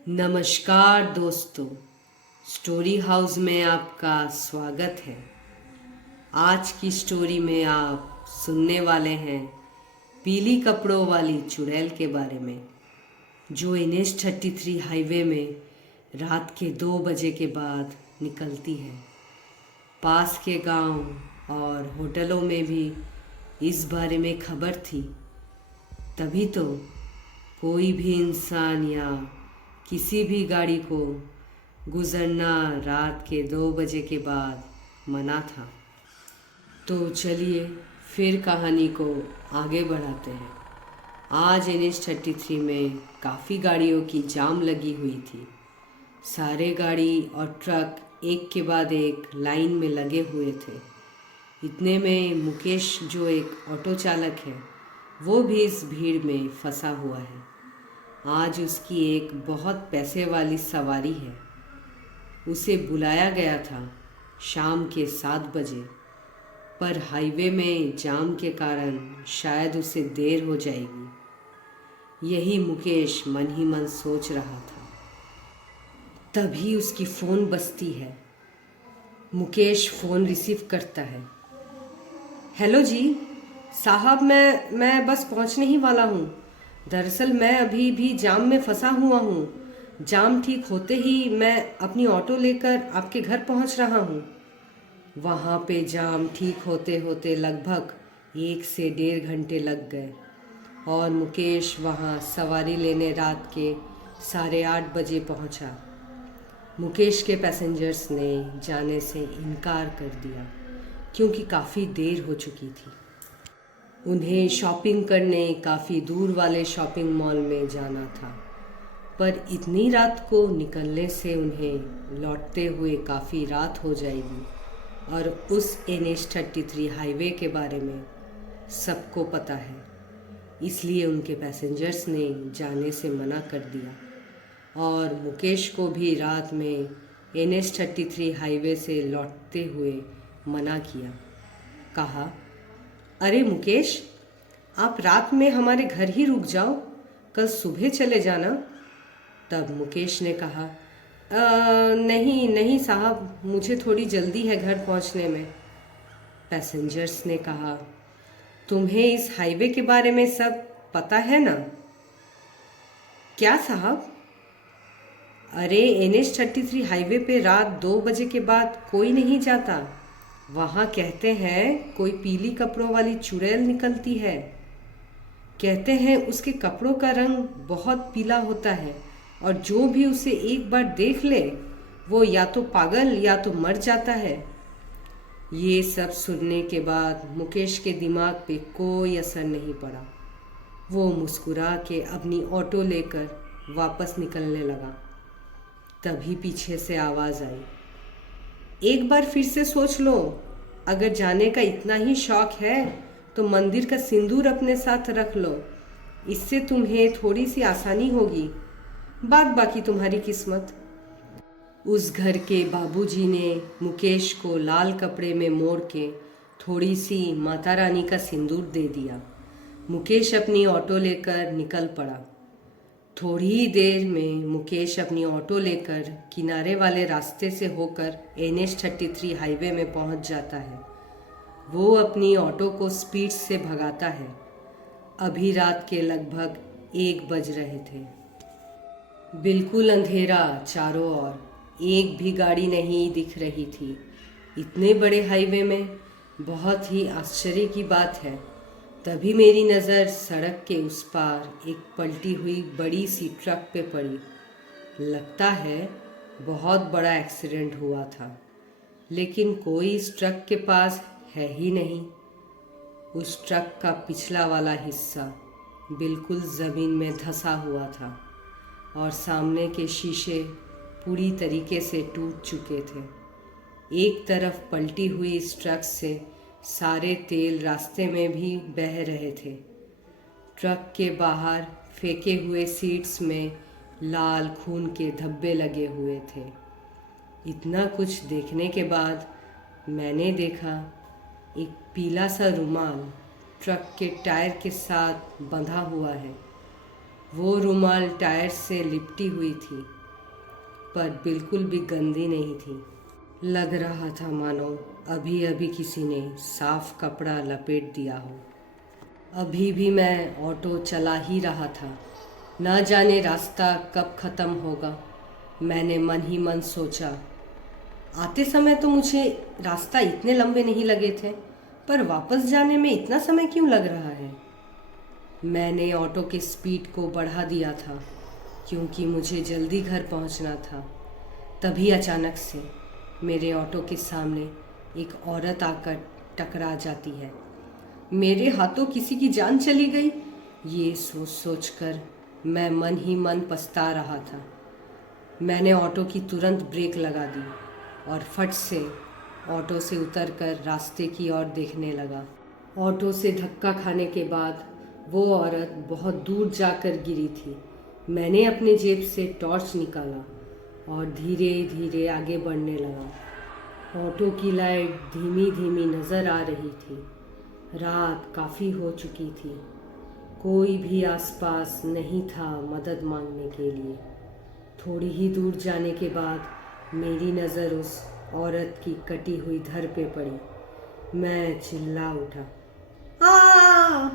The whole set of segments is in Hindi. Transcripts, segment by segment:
नमस्कार दोस्तों, स्टोरी हाउस में आपका स्वागत है। आज की स्टोरी में आप सुनने वाले हैं पीली कपड़ों वाली चुड़ैल के बारे में, जो NH-33 हाईवे में रात के 2 बजे के बाद निकलती है। पास के गांव और होटलों में भी इस बारे में खबर थी, तभी तो कोई भी इंसान या किसी भी गाड़ी को गुजरना रात के 2 बजे के बाद मना था। तो चलिए फिर कहानी को आगे बढ़ाते हैं। आज NH-33 में काफ़ी गाड़ियों की जाम लगी हुई थी। सारे गाड़ी और ट्रक एक के बाद एक लाइन में लगे हुए थे। इतने में मुकेश, जो एक ऑटो चालक है, वो भी इस भीड़ में फंसा हुआ है। आज उसकी एक बहुत पैसे वाली सवारी है। उसे बुलाया गया था शाम के 7 बजे, पर हाईवे में जाम के कारण शायद उसे देर हो जाएगी। यही मुकेश मन ही मन सोच रहा था। तभी उसकी फ़ोन बजती है। मुकेश फ़ोन रिसीव करता है। हेलो जी साहब, मैं बस पहुंचने ही वाला हूँ। दरअसल मैं अभी भी जाम में फंसा हुआ हूँ। जाम ठीक होते ही मैं अपनी ऑटो लेकर आपके घर पहुँच रहा हूँ। वहाँ पे जाम ठीक होते होते लगभग 1 से 1.5 घंटे लग गए और मुकेश वहाँ सवारी लेने रात के 8:30 बजे पहुँचा। मुकेश के पैसेंजर्स ने जाने से इनकार कर दिया क्योंकि काफ़ी देर हो चुकी थी। उन्हें शॉपिंग करने काफ़ी दूर वाले शॉपिंग मॉल में जाना था, पर इतनी रात को निकलने से उन्हें लौटते हुए काफ़ी रात हो जाएगी और उस NH-33 हाईवे के बारे में सबको पता है। इसलिए उनके पैसेंजर्स ने जाने से मना कर दिया और मुकेश को भी रात में NH-33 हाईवे से लौटते हुए मना किया। कहा, अरे मुकेश, आप रात में हमारे घर ही रुक जाओ, कल सुबह चले जाना। तब मुकेश ने कहा, नहीं नहीं साहब, मुझे थोड़ी जल्दी है घर पहुंचने में। पैसेंजर्स ने कहा, तुम्हें इस हाईवे के बारे में सब पता है ना? क्या साहब? अरे NH-33 हाईवे पे रात 2 बजे के बाद कोई नहीं जाता। वहाँ कहते हैं कोई पीली कपड़ों वाली चुड़ैल निकलती है। कहते हैं उसके कपड़ों का रंग बहुत पीला होता है और जो भी उसे एक बार देख ले वो या तो पागल या तो मर जाता है। ये सब सुनने के बाद मुकेश के दिमाग पे कोई असर नहीं पड़ा। वो मुस्कुरा के अपनी ऑटो लेकर वापस निकलने लगा। तभी पीछे से आवाज़ आई, एक बार फिर से सोच लो, अगर जाने का इतना ही शौक है तो मंदिर का सिंदूर अपने साथ रख लो, इससे तुम्हें थोड़ी सी आसानी होगी। बाकी तुम्हारी किस्मत। उस घर के बाबूजी ने मुकेश को लाल कपड़े में मोड़ के थोड़ी सी माता रानी का सिंदूर दे दिया। मुकेश अपनी ऑटो लेकर निकल पड़ा। थोड़ी ही देर में मुकेश अपनी ऑटो लेकर किनारे वाले रास्ते से होकर NH-33 हाईवे में पहुंच जाता है। वो अपनी ऑटो को स्पीड से भगाता है। अभी रात के लगभग 1 बज रहे थे। बिल्कुल अंधेरा चारों ओर, एक भी गाड़ी नहीं दिख रही थी। इतने बड़े हाईवे में बहुत ही आश्चर्य की बात है। तभी मेरी नज़र सड़क के उस पार एक पलटी हुई बड़ी सी ट्रक पे पड़ी। लगता है बहुत बड़ा एक्सीडेंट हुआ था, लेकिन कोई इस ट्रक के पास है ही नहीं। उस ट्रक का पिछला वाला हिस्सा बिल्कुल ज़मीन में धंसा हुआ था और सामने के शीशे पूरी तरीके से टूट चुके थे। एक तरफ पलटी हुई इस ट्रक से सारे तेल रास्ते में भी बह रहे थे। ट्रक के बाहर फेंके हुए सीट्स में लाल खून के धब्बे लगे हुए थे। इतना कुछ देखने के बाद मैंने देखा एक पीला सा रुमाल ट्रक के टायर के साथ बंधा हुआ है। वो रुमाल टायर से लिपटी हुई थी, पर बिल्कुल भी गंदी नहीं थी। लग रहा था मानो अभी अभी किसी ने साफ कपड़ा लपेट दिया हो। अभी भी मैं ऑटो चला ही रहा था। न जाने रास्ता कब ख़त्म होगा। मैंने मन ही मन सोचा। आते समय तो मुझे रास्ता इतने लंबे नहीं लगे थे, पर वापस जाने में इतना समय क्यों लग रहा है। मैंने ऑटो के स्पीड को बढ़ा दिया था, क्योंकि मुझे जल्दी घर पहुंचना था। तभी अचानक से मेरे ऑटो के सामने एक औरत आकर टकरा जाती है। मेरे हाथों किसी की जान चली गई, ये सोच सोच कर मैं मन ही मन पछता रहा था। मैंने ऑटो की तुरंत ब्रेक लगा दी और फट से ऑटो से उतरकर रास्ते की ओर देखने लगा। ऑटो से धक्का खाने के बाद वो औरत बहुत दूर जाकर गिरी थी। मैंने अपने जेब से टॉर्च निकाला और धीरे धीरे आगे बढ़ने लगा। ऑटो की लाइट धीमी धीमी नज़र आ रही थी। रात काफ़ी हो चुकी थी। कोई भी आसपास नहीं था मदद मांगने के लिए। थोड़ी ही दूर जाने के बाद मेरी नज़र उस औरत की कटी हुई धड़ पे पड़ी। मैं चिल्ला उठा, आ!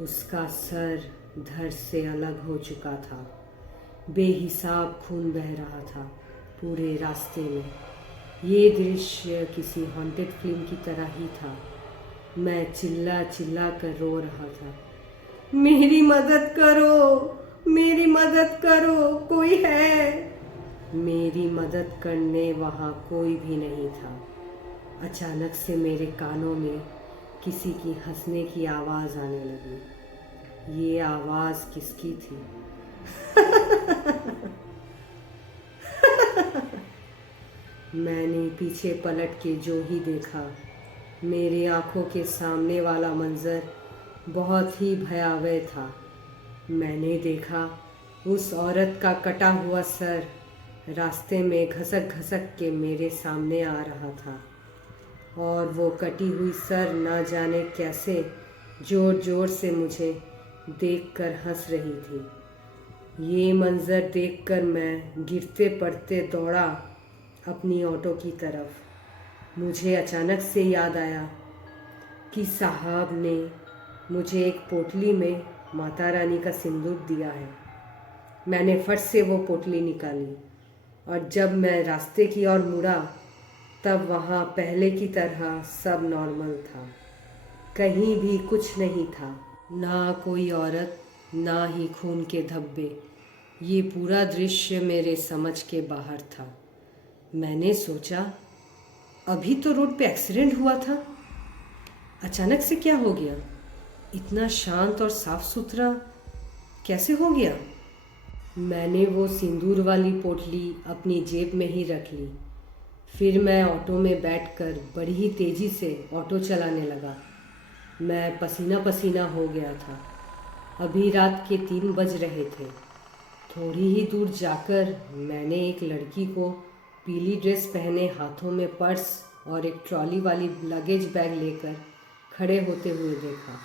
उसका सर धड़ से अलग हो चुका था। बेहिसाब खून बह रहा था पूरे रास्ते में। ये दृश्य किसी हॉन्टेड फिल्म की तरह ही था। मैं चिल्ला चिल्ला कर रो रहा था, मेरी मदद करो, मेरी मदद करो, कोई है। मेरी मदद करने वहाँ कोई भी नहीं था। अचानक से मेरे कानों में किसी की हंसने की आवाज़ आने लगी। ये आवाज़ किसकी थी? मैंने पीछे पलट के जो ही देखा, मेरी आंखों के सामने वाला मंजर बहुत ही भयावह था। मैंने देखा उस औरत का कटा हुआ सर रास्ते में घसक घसक के मेरे सामने आ रहा था, और वो कटी हुई सर ना जाने कैसे जोर जोर से मुझे देखकर हंस रही थी। ये मंज़र देखकर मैं गिरते पड़ते दौड़ा अपनी ऑटो की तरफ। मुझे अचानक से याद आया कि साहब ने मुझे एक पोटली में माता रानी का सिंदूर दिया है। मैंने फट से वो पोटली निकाली, और जब मैं रास्ते की ओर मुड़ा तब वहाँ पहले की तरह सब नॉर्मल था। कहीं भी कुछ नहीं था, ना कोई औरत, ना ही खून के धब्बे। ये पूरा दृश्य मेरे समझ के बाहर था। मैंने सोचा, अभी तो रोड पे एक्सीडेंट हुआ था, अचानक से क्या हो गया? इतना शांत और साफ सुथरा कैसे हो गया? मैंने वो सिंदूर वाली पोटली अपनी जेब में ही रख ली। फिर मैं ऑटो में बैठकर बड़ी ही तेज़ी से ऑटो चलाने लगा। मैं पसीना पसीना हो गया था। अभी रात के 3 बज रहे थे। थोड़ी ही दूर जाकर मैंने एक लड़की को पीली ड्रेस पहने, हाथों में पर्स और एक ट्रॉली वाली लगेज बैग लेकर खड़े होते हुए देखा।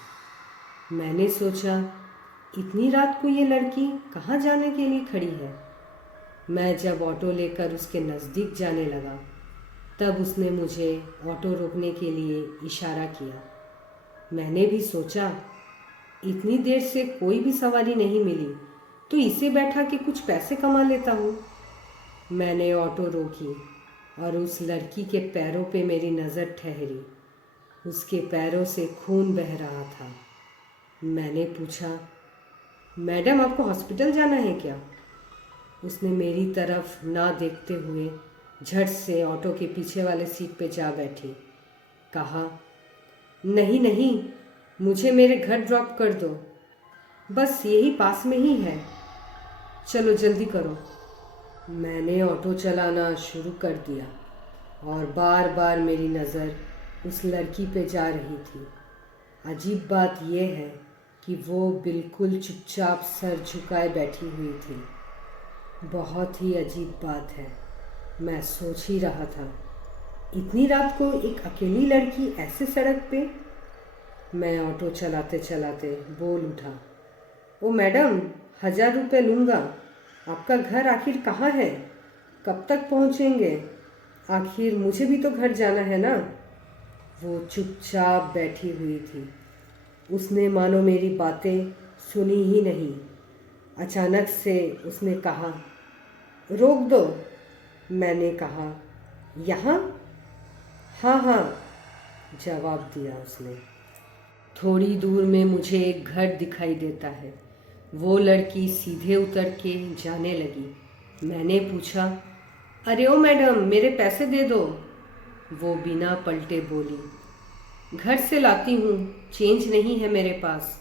मैंने सोचा, इतनी रात को ये लड़की कहाँ जाने के लिए खड़ी है? मैं जब ऑटो लेकर उसके नज़दीक जाने लगा तब उसने मुझे ऑटो रोकने के लिए इशारा किया। मैंने भी सोचा, इतनी देर से कोई भी सवारी नहीं मिली तो इसे बैठा के कुछ पैसे कमा लेता हूँ। मैंने ऑटो रोकी और उस लड़की के पैरों पे मेरी नज़र ठहरी। उसके पैरों से खून बह रहा था। मैंने पूछा, मैडम आपको हॉस्पिटल जाना है क्या? उसने मेरी तरफ ना देखते हुए झट से ऑटो के पीछे वाले सीट पे जा बैठी। कहा, नहीं नहीं, मुझे मेरे घर ड्रॉप कर दो, बस यही पास में ही है, चलो जल्दी करो। मैंने ऑटो चलाना शुरू कर दिया और बार बार मेरी नज़र उस लड़की पे जा रही थी। अजीब बात यह है कि वो बिल्कुल चुपचाप सर झुकाए बैठी हुई थी। बहुत ही अजीब बात है, मैं सोच ही रहा था, इतनी रात को एक अकेली लड़की ऐसे सड़क पे? मैं ऑटो चलाते चलाते बोल उठा, ओ मैडम, 1,000 रुपये लूँगा। आपका घर आखिर कहाँ है? कब तक पहुँचेंगे? आखिर मुझे भी तो घर जाना है ना। वो चुपचाप बैठी हुई थी। उसने मानो मेरी बातें सुनी ही नहीं। अचानक से उसने कहा, रोक दो। मैंने कहा, यहाँ? हाँ हाँ, जवाब दिया उसने। थोड़ी दूर में मुझे एक घर दिखाई देता है। वो लड़की सीधे उतर के जाने लगी। मैंने पूछा, अरे ओ मैडम, मेरे पैसे दे दो। वो बिना पलटे बोली, घर से लाती हूँ, चेंज नहीं है मेरे पास।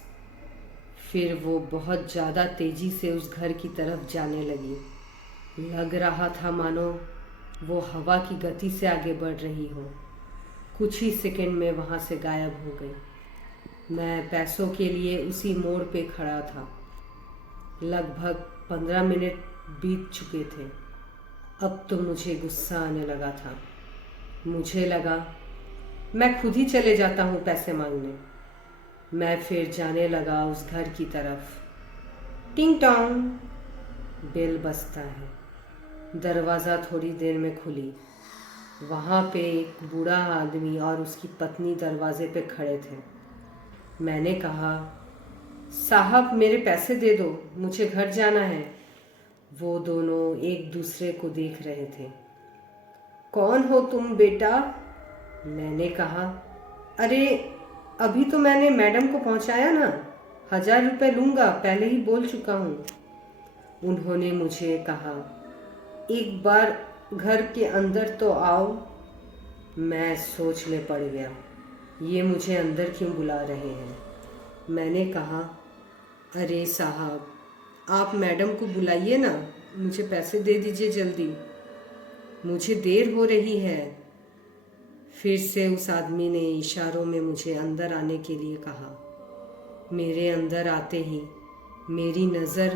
फिर वो बहुत ज़्यादा तेज़ी से उस घर की तरफ जाने लगी। लग रहा था मानो वो हवा की गति से आगे बढ़ रही हो। कुछ ही सेकंड में वहाँ से गायब हो गई। मैं पैसों के लिए उसी मोड़ पे खड़ा था। लगभग 15 मिनट बीत चुके थे। अब तो मुझे गुस्सा आने लगा था। मुझे लगा मैं खुद ही चले जाता हूँ पैसे मांगने। मैं फिर जाने लगा उस घर की तरफ। टिंग टोंग, बेल बजता है। दरवाज़ा थोड़ी देर में खुली। वहाँ पे एक बूढ़ा आदमी और उसकी पत्नी दरवाजे पे खड़े थे। मैंने कहा, साहब मेरे पैसे दे दो, मुझे घर जाना है। वो दोनों एक दूसरे को देख रहे थे। कौन हो तुम बेटा? मैंने कहा, अरे अभी तो मैंने मैडम को पहुंचाया ना, 1,000 रुपये लूँगा, पहले ही बोल चुका हूँ। उन्होंने मुझे कहा, एक बार घर के अंदर तो आओ। मैं सोच में पड़ गया, ये मुझे अंदर क्यों बुला रहे हैं। मैंने कहा, अरे साहब, आप मैडम को बुलाइए ना, मुझे पैसे दे दीजिए जल्दी, मुझे देर हो रही है। फिर से उस आदमी ने इशारों में मुझे अंदर आने के लिए कहा। मेरे अंदर आते ही मेरी नज़र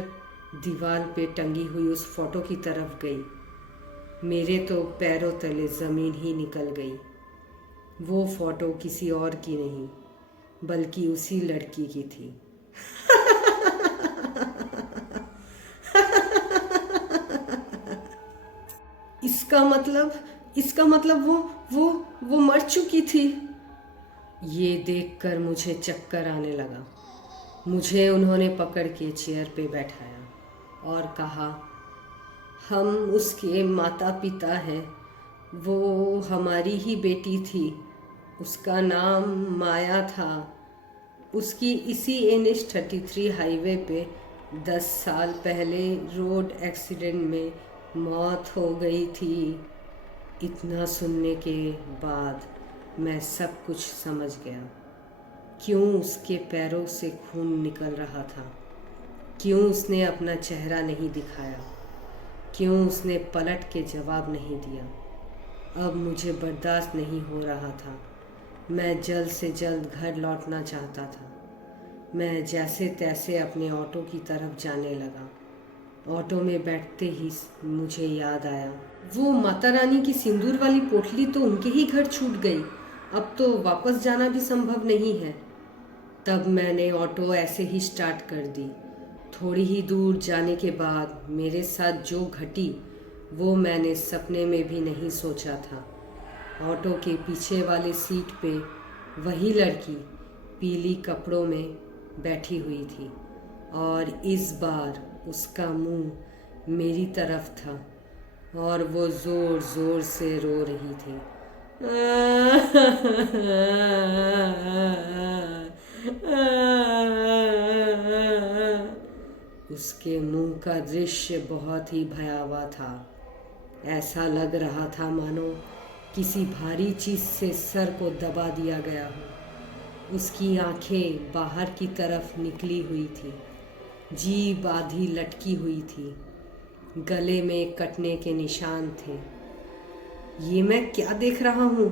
दीवार पे टंगी हुई उस फोटो की तरफ गई। मेरे तो पैरों तले ज़मीन ही निकल गई। वो फ़ोटो किसी और की नहीं, बल्कि उसी लड़की की थी। इसका मतलब वो मर चुकी थी। ये देखकर मुझे चक्कर आने लगा। मुझे उन्होंने पकड़ के चेयर पे बैठाया और कहा, हम उसके माता पिता हैं। वो हमारी ही बेटी थी। उसका नाम माया था। उसकी इसी NH-33 हाईवे पे 10 साल पहले रोड एक्सीडेंट में मौत हो गई थी। इतना सुनने के बाद मैं सब कुछ समझ गया। क्यों उसके पैरों से खून निकल रहा था, क्यों उसने अपना चेहरा नहीं दिखाया, क्यों उसने पलट के जवाब नहीं दिया। अब मुझे बर्दाश्त नहीं हो रहा था। मैं जल्द से जल्द घर लौटना चाहता था। मैं जैसे तैसे अपने ऑटो की तरफ जाने लगा। ऑटो में बैठते ही मुझे याद आया, वो माता रानी की सिंदूर वाली पोटली तो उनके ही घर छूट गई। अब तो वापस जाना भी संभव नहीं है। तब मैंने ऑटो ऐसे ही स्टार्ट कर दी। थोड़ी ही दूर जाने के बाद मेरे साथ जो घटी वो मैंने सपने में भी नहीं सोचा था। ऑटो के पीछे वाले सीट पे वही लड़की पीली कपड़ों में बैठी हुई थी और इस बार उसका मुंह मेरी तरफ था और वो ज़ोर ज़ोर से रो रही थी। उसके मुंह का दृश्य बहुत ही भयावह था। ऐसा लग रहा था मानो किसी भारी चीज़ से सर को दबा दिया गया हो। उसकी आंखें बाहर की तरफ निकली हुई थी, जीभ आधी लटकी हुई थी, गले में कटने के निशान थे। ये मैं क्या देख रहा हूँ?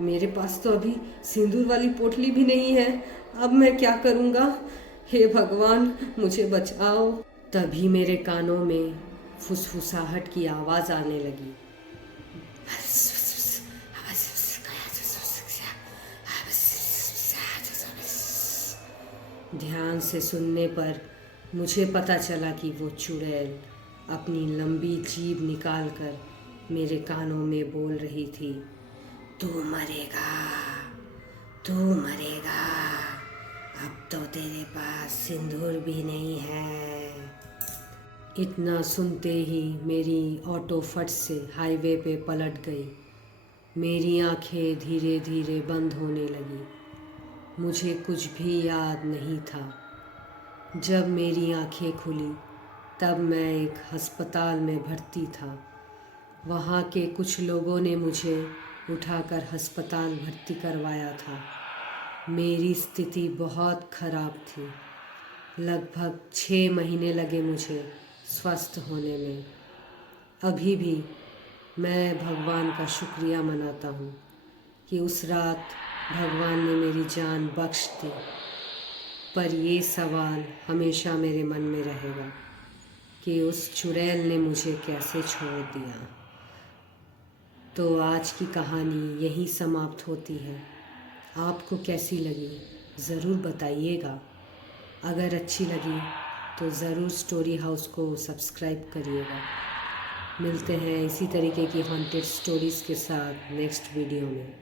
मेरे पास तो अभी सिंदूर वाली पोटली भी नहीं है। अब मैं क्या करूँगा? हे भगवान, मुझे बचाओ। तभी मेरे कानों में फुसफुसाहट की आवाज़ आने लगी। ध्यान से सुनने पर मुझे पता चला कि वो चुड़ैल अपनी लंबी जीभ निकालकर मेरे कानों में बोल रही थी, तू मरेगा, तू मरेगा, अब तो तेरे पास सिंदूर भी नहीं है। इतना सुनते ही मेरी ऑटो फट से हाईवे पे पलट गई। मेरी आंखें धीरे धीरे बंद होने लगी। मुझे कुछ भी याद नहीं था। जब मेरी आंखें खुली तब मैं एक अस्पताल में भर्ती था। वहाँ के कुछ लोगों ने मुझे उठाकर अस्पताल भर्ती करवाया था। मेरी स्थिति बहुत ख़राब थी। लगभग 6 महीने लगे मुझे स्वस्थ होने में। अभी भी मैं भगवान का शुक्रिया मनाता हूँ कि उस रात भगवान ने मेरी जान बख्श दी। पर ये सवाल हमेशा मेरे मन में रहेगा कि उस चुड़ैल ने मुझे कैसे छोड़ दिया। तो आज की कहानी यहीं समाप्त होती है। आपको कैसी लगी ज़रूर बताइएगा। अगर अच्छी लगी तो ज़रूर स्टोरी हाउस को सब्सक्राइब करिएगा। मिलते हैं इसी तरीके की हॉन्टेड स्टोरीज़ के साथ नेक्स्ट वीडियो में।